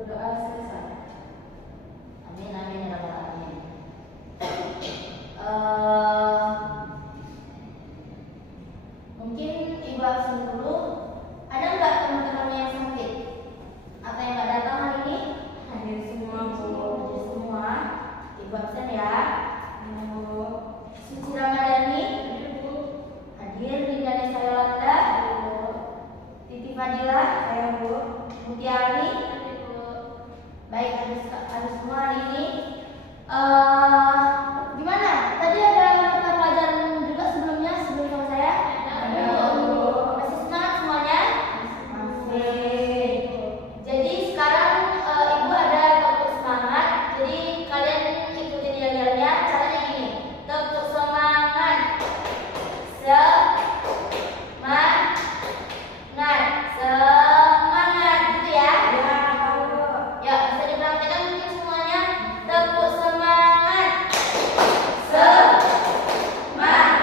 Berdoa selesai. Amin amin ya rabbal alamin. Mungkin ibu absen dulu. Ada nggak teman-teman yang sakit atau yang nggak datang hari ini? Hadir semua, Bu. Hadir semua. Ibu absen ya. Bu. Suci Ramadhani Hadir, Bu. hadir. Linda Nesa Yolanda, Bu. Titi Fadila, Saya, Bu. Mutiari. Hadir, Bu. Baik, habis semua hari ini. Gimana? Tadi ada mata pelajaran juga sebelumnya sebelum saya? Ada, Bu. Masih semangat semuanya? Masih. Jadi sekarang ibu ada tepuk semangat. Jadi kalian ikutin yel-yelnya. Caranya gini. Tepuk semangat. Semangat gitu ya. Ya, tahu, Bu. Ya, bisa dipraktekkan mungkin semuanya. Tepuk semangat. Semangat.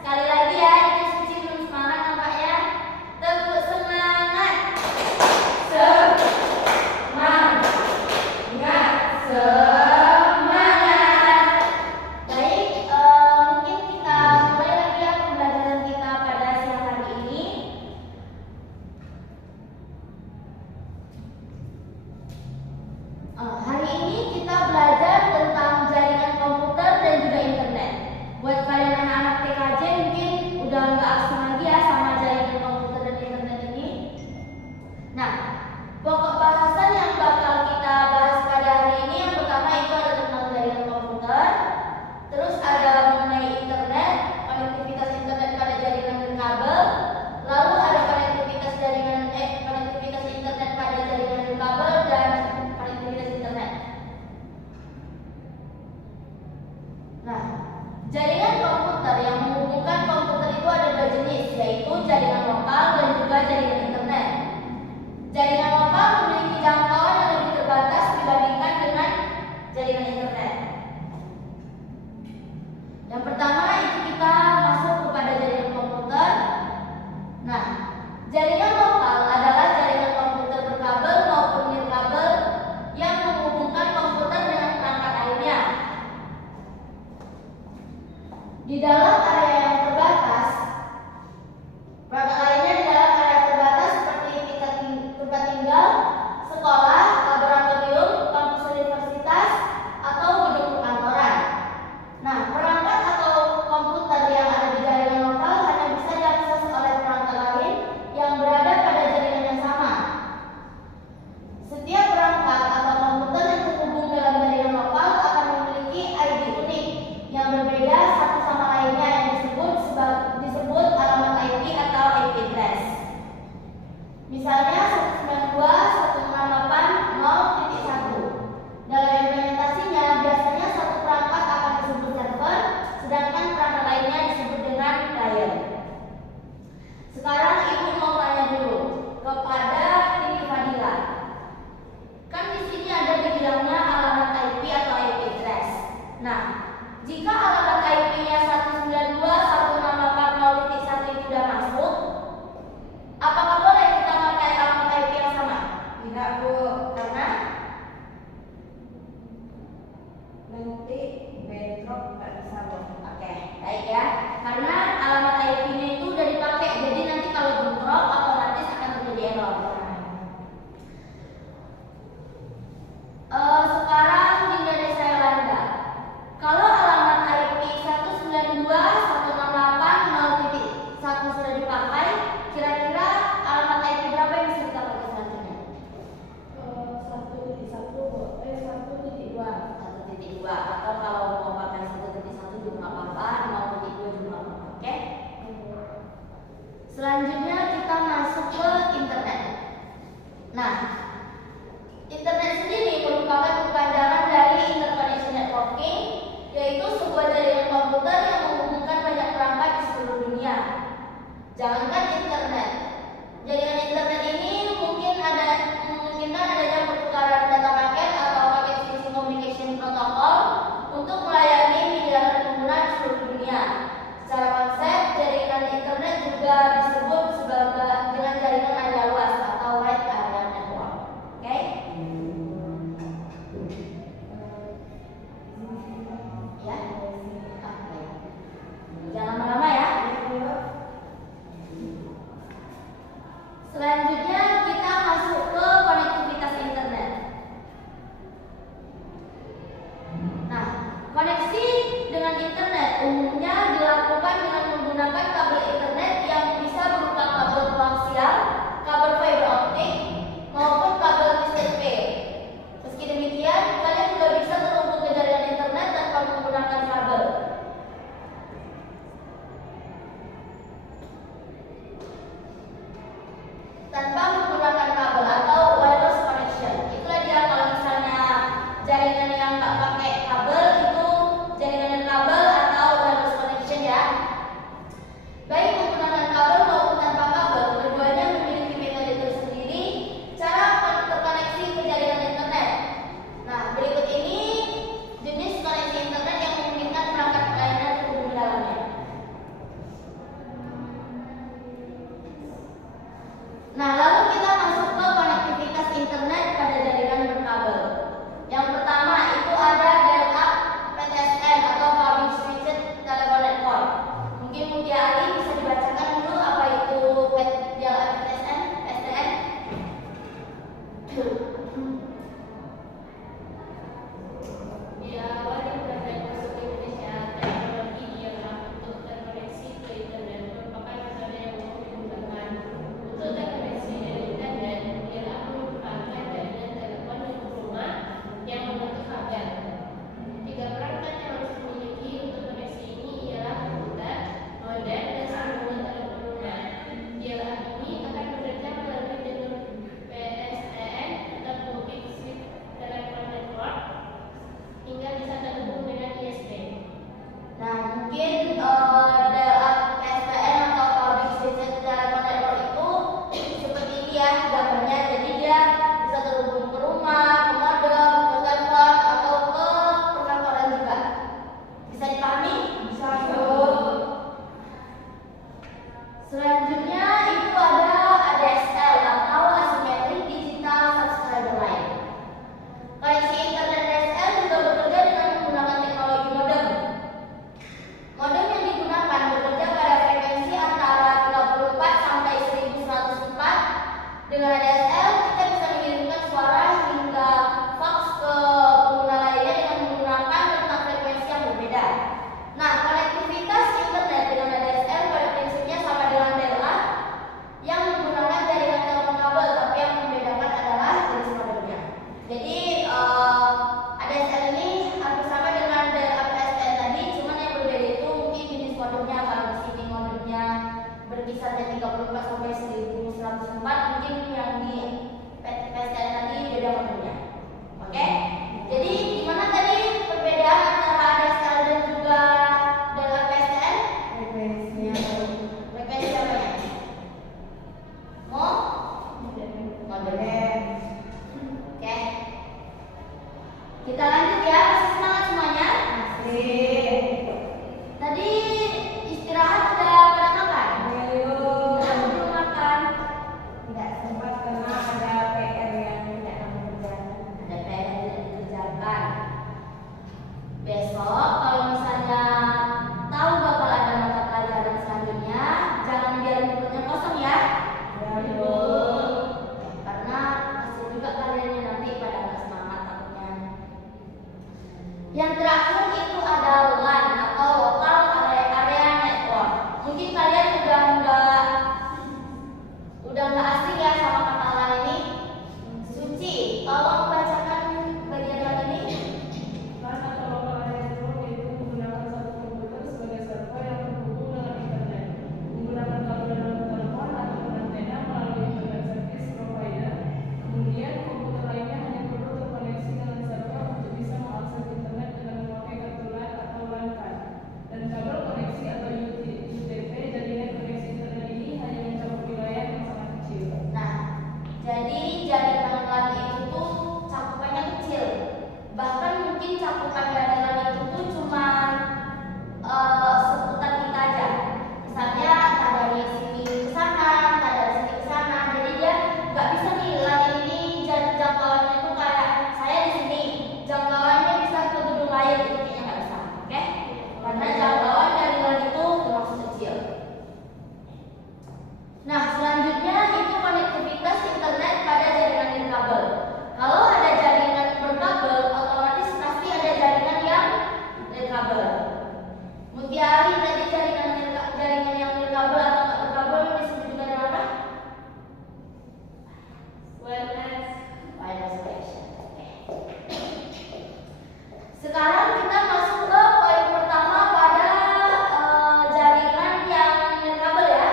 Sekali lagi ya, ini Suci belum semangat nampaknya. Tepuk semangat. Semangat. Baik, mungkin kita mulai lagi ya pembelajaran kita pada siang hari ini. Hari ini kita belajar tentang jaringan komputer dan juga internet. Buat kalian anak-anak TKJ mungkin udah nggak asing lagi ya sama jaringan komputer dan internet ini. Nah, pokok bahasan yang bakal kita bahas pada hari ini yang pertama itu ada tentang jaringan komputer, terus ada mengenai internet, konektivitas internet pada jaringan nirkabel, lalu ada konektivitas internet pada jaringan nirkabel dan konektivitas internet. Nah, jaringan komputer yang menghubungkan komputer itu ada dua jenis, yaitu jaringan lokal dan juga jaringan internet. Jaringan lokal memiliki jangkauan yang lebih terbatas dibandingkan dengan jaringan internet. Yang pertama itu kita masuk kepada jaringan komputer. Nah, jaringan lokal adalah jaringan komputer berkabel maupun nirkabel yang menghubungkan komputer dengan perangkat lainnya. Di dalam area yang terbatas, perangkat lainnya di dalam area terbatas seperti tempat tinggal, sekolah, laboratorium, kampus universitas, atau gedung perkantoran. Nah, perangkat atau komputer yang ada di jaringan lokal hanya bisa diakses oleh perangkat lain yang berada pada jaringan yang sama. Setiap perangkat atau komputer yang terhubung dalam jaringan lokal akan memiliki ID unik yang berbeda satu sama lainnya yang disebut alamat IP atau IP address. Misalnya 192.168.0.1. Dalam implementasinya biasanya satu perangkat akan disebut server, sedangkan perangkat lainnya disebut dengan client. Sekarang ibu mau tanya dulu kepada Titi Fadila. Kan di sini ada dibilangnya alamat IP atau IP address. Nah, jika alamat IP-nya 192.168.0.1 itu sudah masuk, apakah boleh kita pakai alamat IP yang sama? Tidak, Bu. Karena Nanti bentrok nggak bisa, Bu. oke, baik ya. Karena alamat IP-nya itu udah dipakai, jadi nanti kalau bentrok otomatis akan terjadi error. Sekarang Linda Nesa Yolanda. Kalau alamat IP 192.168.0.1 sudah dipakai, kira-kira alamat IP berapa yang bisa kita pakai selanjutnya? 1.1, Bu. 1.2. 1.2, atau kalau mau pakai 1.1 juga nggak apa-apa, 0.2 juga nggak apa-apa, oke? Selanjutnya kita masuk ke internet. Nah, internet sendiri merupakan kepanjangan dari interconnection networking, yaitu sebuah jaringan komputer yang menghubungkan banyak perangkat di seluruh dunia. Jangankan internet, jaringan internet ini memungkinkan adanya pertukaran data paket atau paket switching communication protocol untuk melayani miliaran pengguna di seluruh dunia. Secara konsep, jaringan internet juga disebut sebagai Selanjutnya itu ada ADSL atau Asymmetric Digital Subscriber Line. Koneksi internet ADSL juga bekerja dengan menggunakan teknologi modem. Modem yang digunakan bekerja pada frekuensi antara 34 sampai 1104. Dengan ADSL kita bisa mengirimkan suara hingga fax ke pengguna lainnya dengan menggunakan rentang frekuensi yang berbeda. Nah, konektivitas internet dengan ADSL pada prinsipnya sama dengan dial-up yang menggunakan jaringan telepon kabel, tapi yang membedakan adalah jenis modemnya. Jadi ADSL ini hampir sama dengan dial-up PSTN tadi, cuman yang berbeda itu mungkin jenis modemnya. Kalau di sini modemnya berkisar dari 34 sampai 1104, mungkin yang di PSTN tadi beda modemnya. Oke? Jadi gimana tadi perbedaan antara ADSL dan juga dial-up PSTN? Frekuensinya Frekuensi apanya? Modemnya. Oke. Kita lanjut ya, masih semangat semuanya? masih. Tadi istirahat udah pada makan? Belum. Kenapa belum makan? Tidak sempat karena ada PR yang tidak kami kerjakan. Ada PR yang tidak dikerjakan. Besok kalau misalnya tahu bakal ada mata pelajaran selanjutnya, jangan biarin perutnya kosong ya. Karena kasihan juga kalian nanti pada nggak semangat takutnya. Yang terakhir itu ada LAN atau Local Area Network. Mungkin kalian udah nggak asing ya sama kata LAN ini. Suci, tolong bacakan bagian LAN ini. LAN atau local area network yaitu menggunakan satu komputer sebagai server yang terhubung dengan internet, menggunakan kabel dalam telepon atau antena melalui internet service provider. Kemudian komputer lainnya hanya perlu terkoneksi dengan server untuk bisa mengakses internet dengan memakai kartu LAN atau LAN card. Dan kabel koneksi atau UTP jaringan koneksi internet ini hanya mencakup wilayah yang sangat kecil. Nah, jadi jaringan LAN itu tuh cakupannya kecil. Bahkan mungkin cakupan dari LAN itu tuh cuma seputar kita aja. Misalnya entah dari sini ke sana, entah dari sini ke sana. Jadi dia nggak bisa nih LAN ini jangkauannya tuh kayak saya di sini, jangkauannya bisa ke gedung lain, itu kayaknya nggak bisa, oke? Karena jangkauan dari LAN itu termasuk kecil. Nah, selanjutnya itu konektivitas internet pada jaringan nirkabel. Kalau ada jaringan berkabel, otomatis pasti ada jaringan yang nirkabel. Mutiari tadi jaringan yang nirkabel atau nggak berkabel disebut juga dengan apa? Wireless connection. Oke. Sekarang kita masuk ke poin pertama pada jaringan yang nirkabel ya.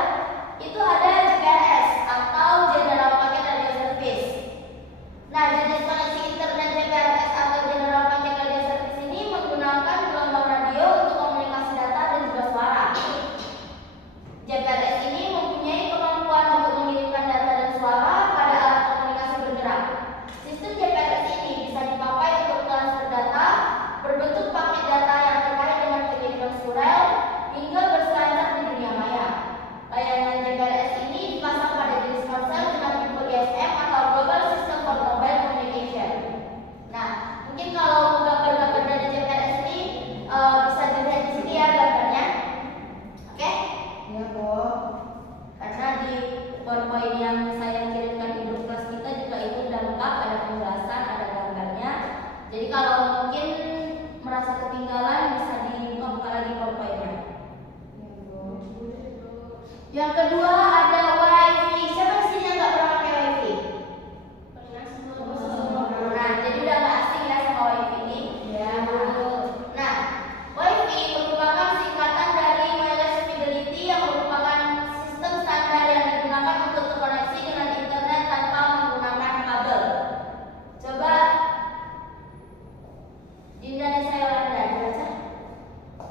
Itu ada GPRS atau General Packet Radio Service. Nah, jenis koneksi internet GPRS atau General Packet Radio Service ini menggunakan gelombang radio untuk komunikasi data dan juga suara. GPRS ini mempunyai kemampuan untuk mengirimkan data dan suara pada alat komunikasi bergerak. Sistem GPRS ini bisa dipakai untuk transfer data berbentuk paket data yang terkait dengan pengiriman surel hingga berselancar di dunia maya. Layanan GPRS ini dipasang pada jenis ponsel dengan tipe GSM atau Global System for Mobile Communication. Nah, mungkin kalau gambar-gambar dari GPRS ini bisa dilihat di sini ya gambarnya. Oke? Iya, kok. Karena di PowerPoint yang saya kirimkan di grup kelas kita juga itu udah lengkap, ada penjelasan, ada gambarnya. Jadi kalau mungkin merasa ketinggalan bisa dibuka lagi PowerPoint-nya. Yang kedua ada WiFi. Siapa di sini yang nggak pernah pakai WiFi? Pernah semua. Nah, jadi udah nggak asing ya sama WiFi ini. Ya. Nah, WiFi merupakan singkatan dari Wireless Fidelity yang merupakan sistem standar yang digunakan untuk terkoneksi dengan internet tanpa menggunakan kabel. Coba Dinda Nesa Yolanda baca.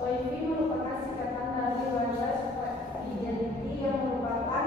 WiFi merupakan singkatan dari Wireless Fidelity yang merupakan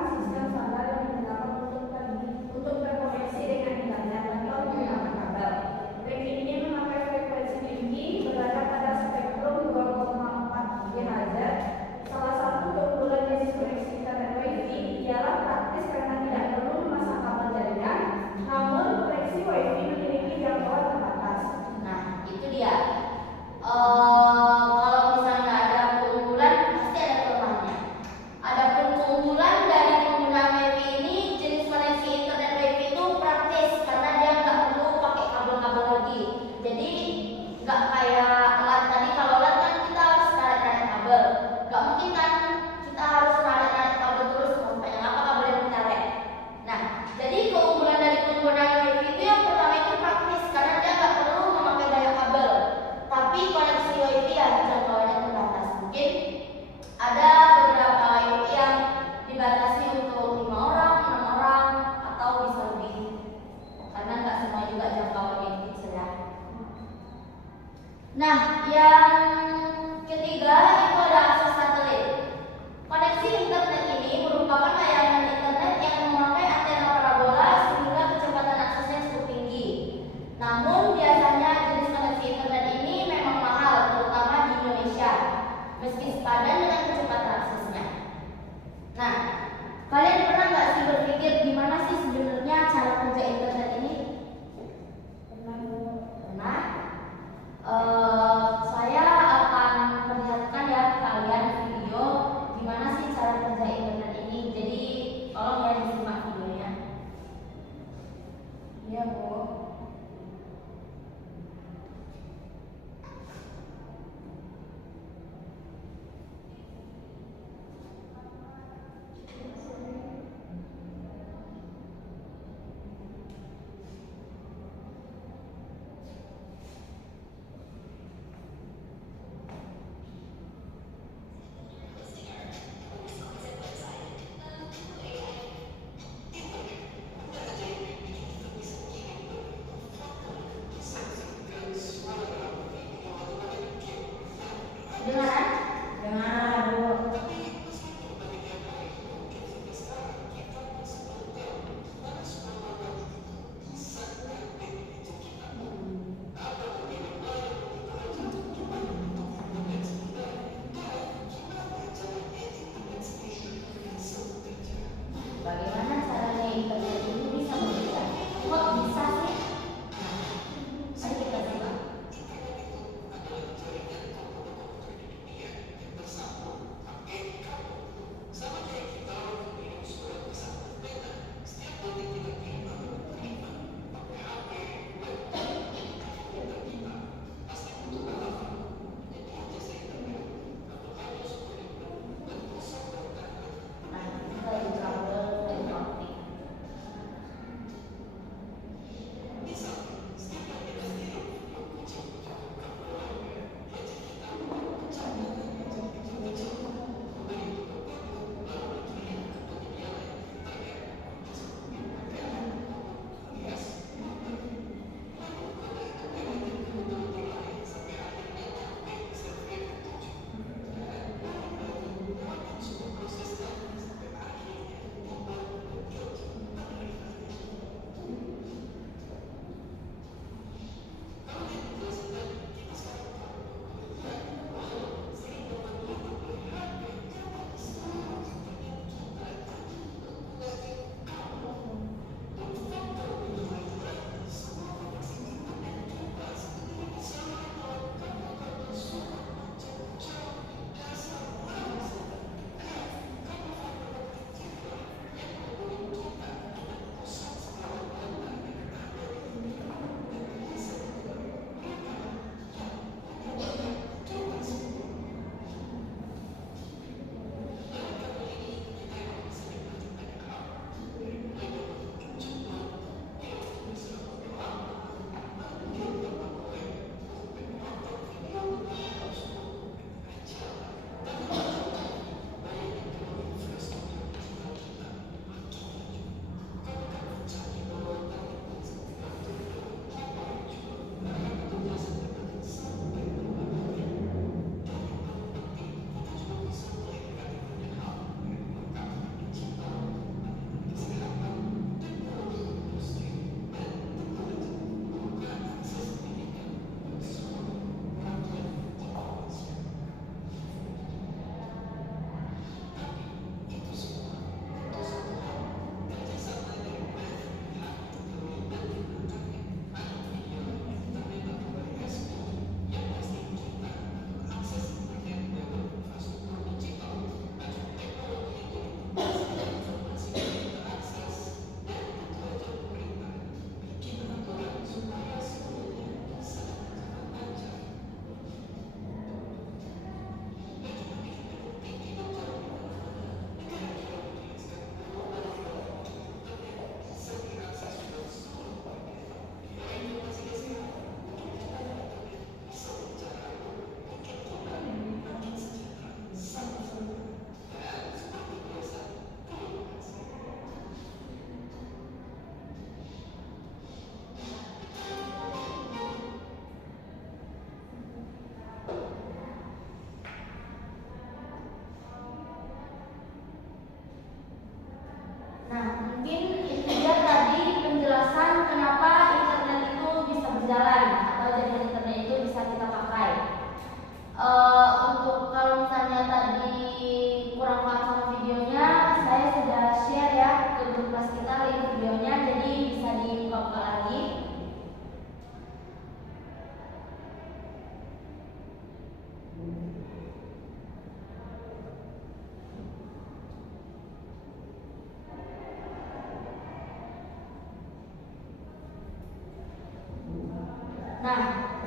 Nah,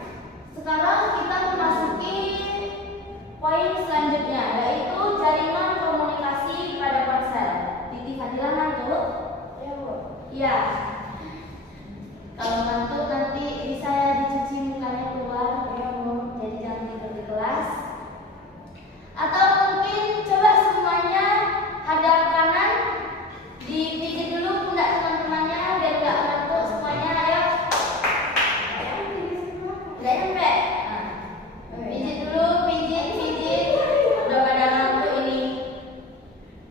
sekarang kita memasuki poin selanjutnya, yaitu jaringan komunikasi pada ponsel. Titi Fadila ngantuk? Ya, Bu. Iya. Kalau ngantuk nanti bisa ya dicuci mukanya keluar, Ya, Bu. jadi jangan tidur di kelas. Atau mungkin coba semuanya hadap kanan, dipijit dulu pundak teman-temannya biar nggak ngantuk semuanya. Ayo. Nggak nyampe. Nah, pijit dulu, pijit. Udah pada ngantuk ini.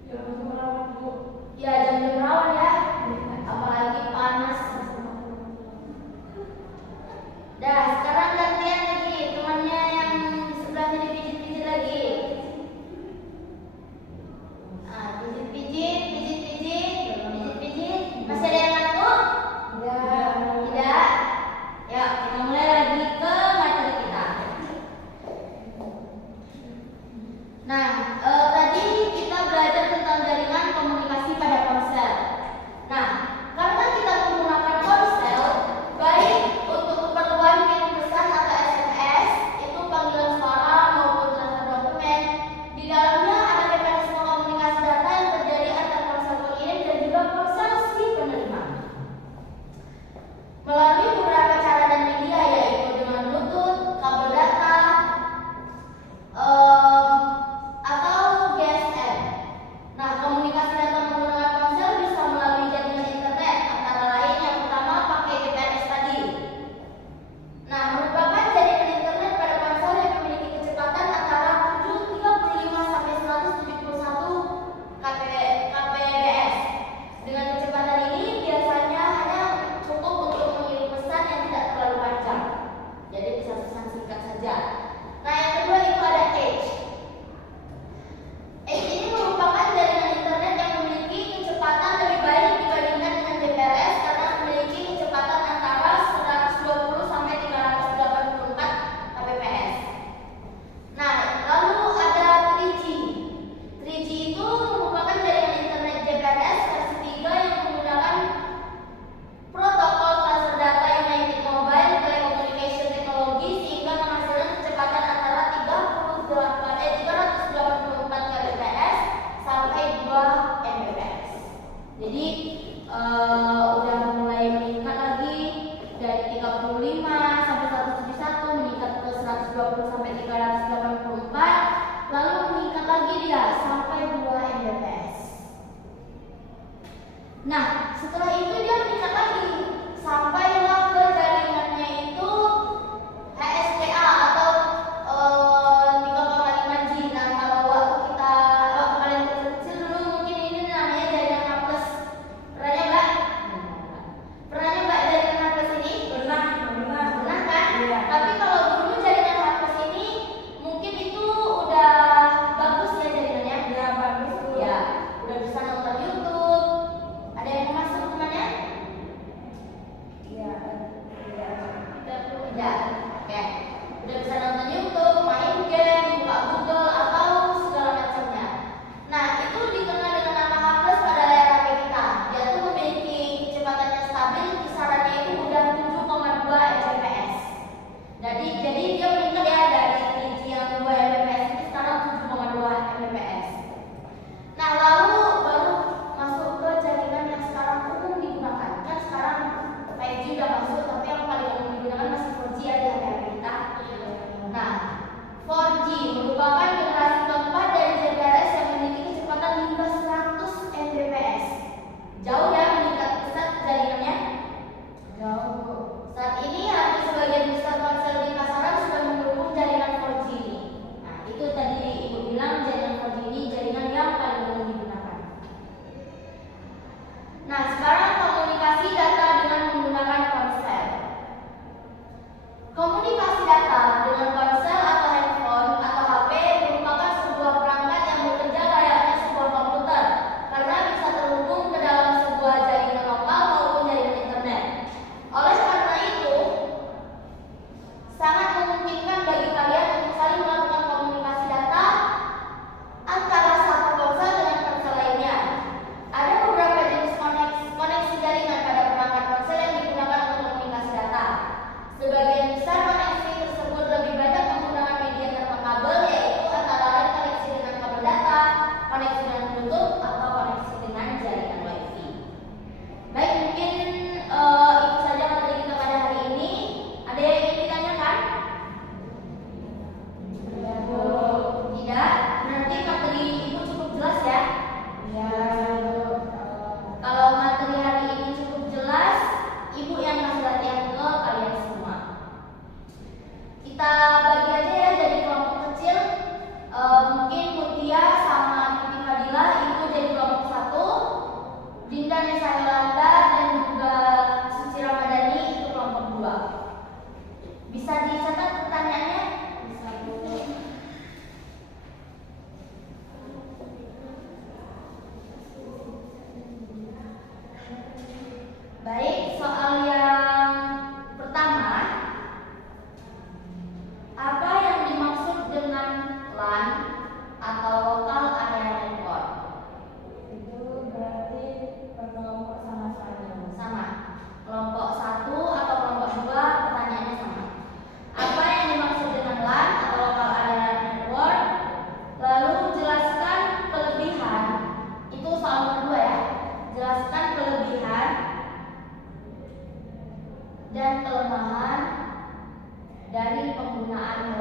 Ya, masuk merawat, Bu. Ya jam-jam rawan ya, apalagi panas. Dah, sekarang gantian lagi temannya yang di sebelahnya dipijit-pijit lagi. Nah, pijit. Masih ada yang ngantuk? Tidak. Ya, kita mulai lagi ke materi kita. Nah, tadi kita belajar tentang jaringan komunikasi pada ponsel. Nah, karena kita menggunakan ponsel, baik untuk keperluan kirim pesan atau SMS, itu panggilan suara maupun transfer dokumen, di dalamnya ada mekanisme komunikasi data yang terjadi antara ponsel pengirim dan juga ponsel si penerima. Melalui beberapa cara dan media, yaitu dengan Bluetooth, kabel data, atau GSM. Nah, komunikasi data menggunakan ponsel bisa melalui jaringan internet, antara lain yang pertama pakai GPRS tadi. Nah, merupakan jaringan internet pada ponsel yang memiliki kecepatan antara 735 sampai 171 kbps. Dengan kecepatan ini biasanya hanya cukup untuk mengirim pesan yang tidak terlalu panjang. Jadi bisa pesan singkat saja. Nah, yang kedua itu ada Edge. Edge ini merupakan jaringan internet yang memiliki kecepatan lebih baik dibandingkan dengan GPRS karena memiliki kecepatan antara 120 sampai 384 kbps. Nah, lalu ada 3G. 3G itu merupakan jaringan internet GPRS versi 3 yang menggunakan protokol transfer data United Mobile Telecommunication Technology sehingga menghasilkan kecepatan antara 384 kbps sampai 2 mbps. Jadi udah mulai meningkat lagi dari 35 sampai 171 meningkat ke 120 sampai 384, lalu meningkat lagi dia sampai 2 mbps. Nah, setelah itu dia meningkat lagi sampailah ke jaringannya itu HSPA atau 3,5G. Nah, kalau waktu kalian kecil dulu mungkin ini namanya jaringan Hapus. Pernah nyoba? Pernah nyoba jaringan Hapus ini? Pernah. Pernah kan? Iya. Tapi kalau dulu jaringan Hapus ini mungkin itu udah bagus ya jaringannya. Ya, bagus, Bu. Ya, udah bisa nonton YouTube. Ada yang mau masuk temannya?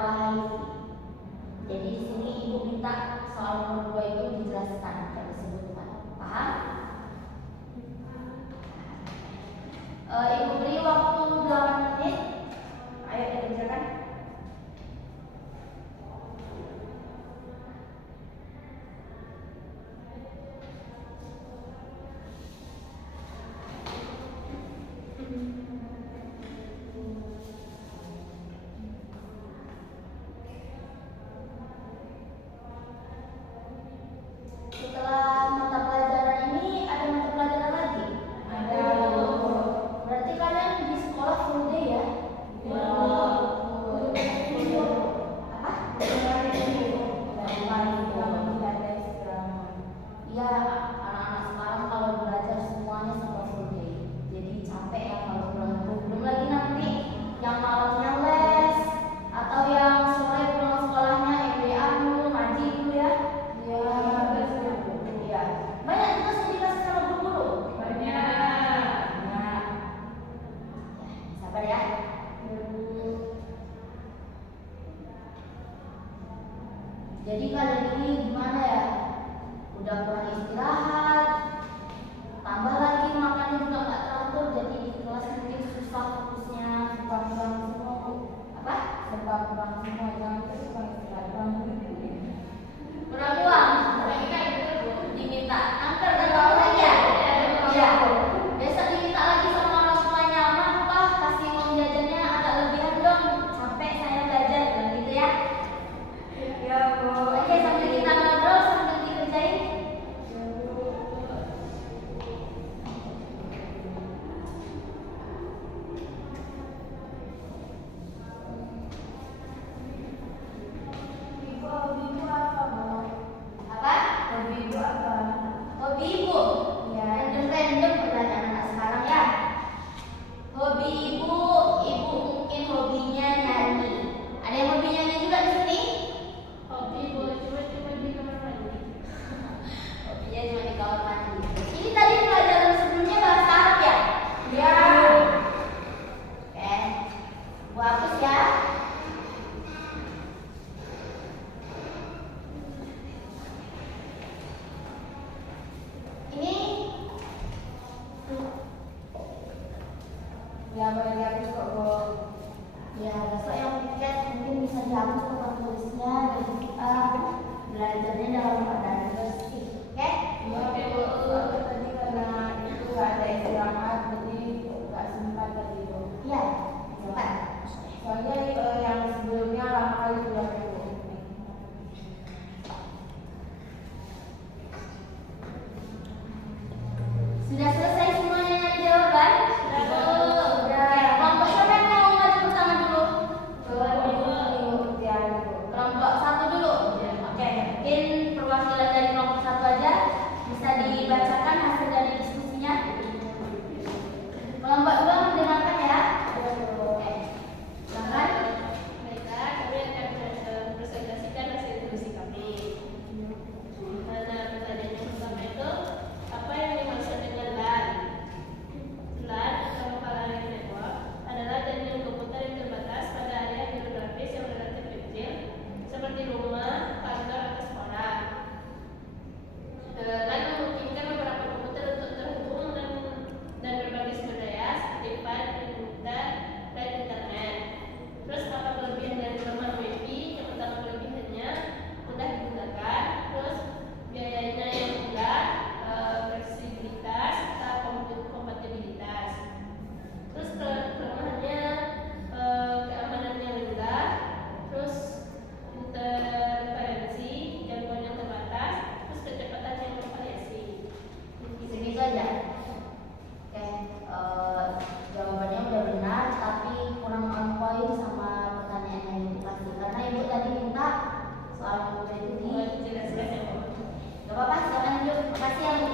wahai. Jadi di sini ibu minta soal nomor 2 itu dijelaskan kayak disebutkan. Paham? Ibu beri waktu 8 menit. Ayo kita kerjakan. Setelah mata pelajaran ini ada mata pelajaran lagi? Ada. Berarti kalian di sekolah full day ya? Iya, anak-anak sekarang kalau belajar semuanya serba full day. Jadi capek ya kalau pulang. Belum lagi nanti yang malamnya les atau yang sore pulang sekolahnya MBA dulu, ngaji dulu ya. Iya. Banyak tugas yang dikasih sama guru-guru. Banyak. Sabar ya. Jadi kalian ini gimana ya? Udah kurang istirahat, tambah lagi makannya juga nggak teratur, jadi di kelas mungkin susah fokusnya, kurang semua. Apa? Kurang semua, jangan terus kurang istirahat, kurang uang. Diminta angker dan tahu lagi ya? Iya. Besok diminta lagi sama orang tuanya, Pak kasih uang jajannya agak lebihan dong, capek saya belajar, bilang gitu ya. Ya, Bu. Oke, sambil kita ngobrol sambil dikerjain. Hobi ibu apa, Bu? Apa? Hobi ibu apa? Hobi ibu? Iya. Random pertanyaan anak sekarang ya. Hobi ibu mungkin hobinya nyanyi. Ada yang hobi nyanyi juga di sini? Hobinya Hobinya cuma di kamar mandi. Ini tadi pelajaran sebelumnya bahasa Arab ya? Iya. Oke. Bu hapus ya. Ini Ya, boleh dihapus kok, Bu. ya besok yang tiket mungkin bisa dihapus tempat tulisnya dan kita belajarnya dalam keadaan bersih. Oke? Iya, Bu. Soalnya tadi karena itu nggak ada istirahat, jadi nggak sempat tadi, Bu. Iya. Cepat. Soalnya yang sebelumnya lama kali pulang, Bu. Sudah selesai semuanya nyari jawaban? Sudah. Kelompok siapa yang mau maju pertama dulu? Ya, Bu. Kelompok 1 dulu. Oke, mungkin perwakilan dari kelompok 1 aja bisa dibacakan hasil dari diskusinya. Kelompok 2 mendengarkan ya. Oke. Silakan. Baiklah, kami akan presentasikan hasil diskusi kami. Nah, pertanyaan yang pertama itu, apa yang dimaksud dengan LAN? LAN atau Local Area Network adalah jaringan komputer yang terbatas pada area geografis yang relatif kecil, seperti rumah, kantor, atau sekolah. LAN memungkinkan beberapa komputer untuk terhubung dan berbagai sumber daya seperti file, printer, dan internet. Terus apa kelebihan dari kelemahan WiFi? Yang pertama kelebihannya mudah digunakan, terus biayanya yang murah, fleksibilitas, serta kompatibilitas. Terus kelemahannya keamanannya rendah, terus interferensi, jangkauan yang terbatas, terus kecepatan yang bervariasi. Segitu aja. Oke, jawabannya udah benar tapi kurang on point sama pertanyaan yang ibu kasih karena ibu tadi minta soal nomor itu di Jelaskan ya, Bu. Gak apa-apa, silakan lanjut. Makasih yang